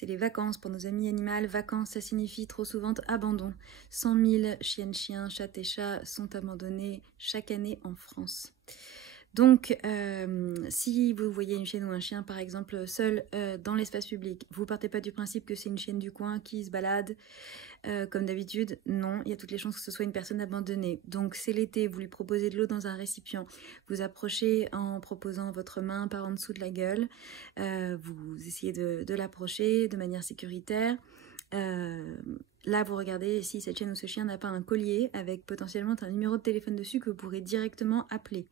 c'est les vacances pour nos amis animaux. Vacances, ça signifie trop souvent abandon. 100 000 chiens, chats et chats sont abandonnés chaque année en France. Donc, si vous voyez une chienne ou un chien, par exemple, seul dans l'espace public, vous partez pas du principe que c'est une chienne du coin qui se balade comme d'habitude. Non, il y a toutes les chances que ce soit une personne abandonnée. Donc, c'est l'été, vous lui proposez de l'eau dans un récipient, vous approchez en proposant votre main par en dessous de la gueule, vous essayez de l'approcher de manière sécuritaire. Là, vous regardez si cette chienne ou ce chien n'a pas un collier avec potentiellement un numéro de téléphone dessus que vous pourrez directement appeler.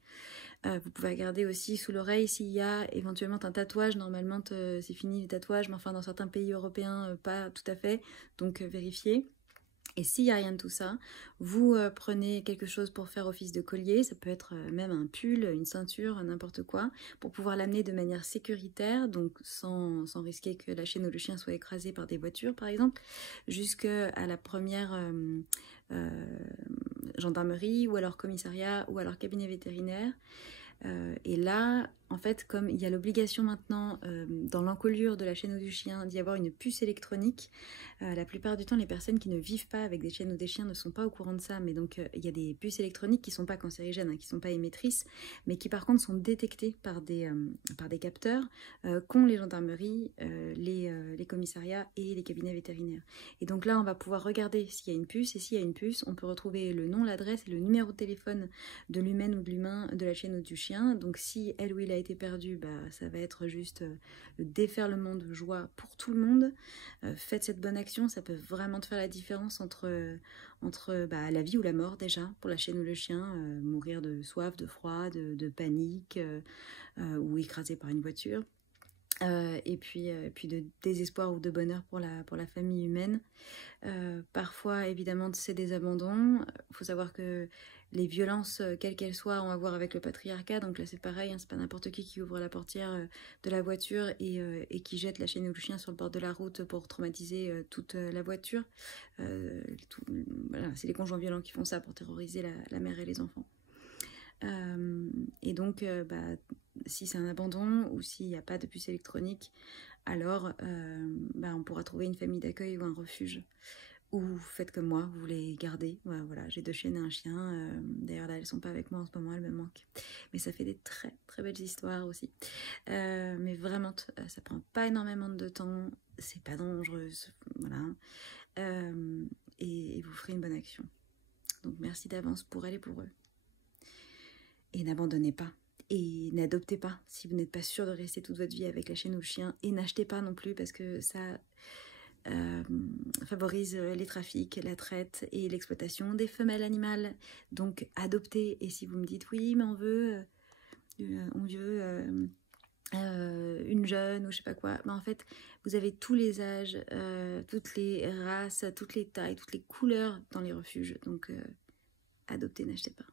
Vous pouvez regarder aussi sous l'oreille s'il y a éventuellement un tatouage. Normalement, c'est fini les tatouages, mais enfin dans certains pays européens, pas tout à fait. Donc vérifiez. Et s'il n'y a rien de tout ça, vous prenez quelque chose pour faire office de collier, ça peut être même un pull, une ceinture, n'importe quoi, pour pouvoir l'amener de manière sécuritaire, donc sans risquer que la chienne ou le chien soit écrasé par des voitures par exemple, jusqu'à la première gendarmerie ou alors commissariat ou alors cabinet vétérinaire. Et là, en fait, comme il y a l'obligation maintenant dans l'encolure de la chienne ou du chien d'y avoir une puce électronique, la plupart du temps, les personnes qui ne vivent pas avec des chiennes ou des chiens ne sont pas au courant de ça. Mais donc, il y a des puces électroniques qui ne sont pas cancérigènes, qui ne sont pas émettrices, mais qui par contre sont détectées par des capteurs qu'ont les gendarmeries, les commissariats et les cabinets vétérinaires. Et donc là, on va pouvoir regarder s'il y a une puce. Et s'il y a une puce, on peut retrouver le nom, l'adresse et le numéro de téléphone de l'humaine ou de l'humain, de la chienne ou du chien. Donc si elle ou il a été perdu, ça va être juste le déferlement de joie pour tout le monde. Faites cette bonne action, ça peut vraiment te faire la différence entre la vie ou la mort déjà, pour la chienne ou le chien, mourir de soif, de froid, de panique ou écrasé par une voiture. Et puis de désespoir ou de bonheur pour la famille humaine. Parfois, évidemment, c'est des abandons. Il faut savoir que les violences, quelles qu'elles soient, ont à voir avec le patriarcat. Donc là, c'est pareil, c'est pas n'importe qui ouvre la portière de la voiture et qui jette la chienne ou le chien sur le bord de la route pour traumatiser toute la voiture. Voilà, c'est les conjoints violents qui font ça pour terroriser la mère et les enfants. Et donc, si c'est un abandon ou s'il n'y a pas de puce électronique, alors on pourra trouver une famille d'accueil ou un refuge. Ou faites comme moi, vous les gardez. Voilà, j'ai 2 chiennes et un chien. D'ailleurs, là, elles ne sont pas avec moi en ce moment, elles me manquent. Mais ça fait des très, très belles histoires aussi. Mais vraiment, ça prend pas énormément de temps. C'est pas dangereux. Voilà. Et vous ferez une bonne action. Donc, merci d'avance pour elle et pour eux. Et n'abandonnez pas. Et n'adoptez pas si vous n'êtes pas sûr de rester toute votre vie avec la chienne ou le chien. Et n'achetez pas non plus parce que ça favorise les trafics, la traite et l'exploitation des femelles animales. Donc adoptez. Et si vous me dites oui mais on veut une jeune ou je sais pas quoi, en fait vous avez tous les âges, toutes les races, toutes les tailles, toutes les couleurs dans les refuges. Donc adoptez, n'achetez pas.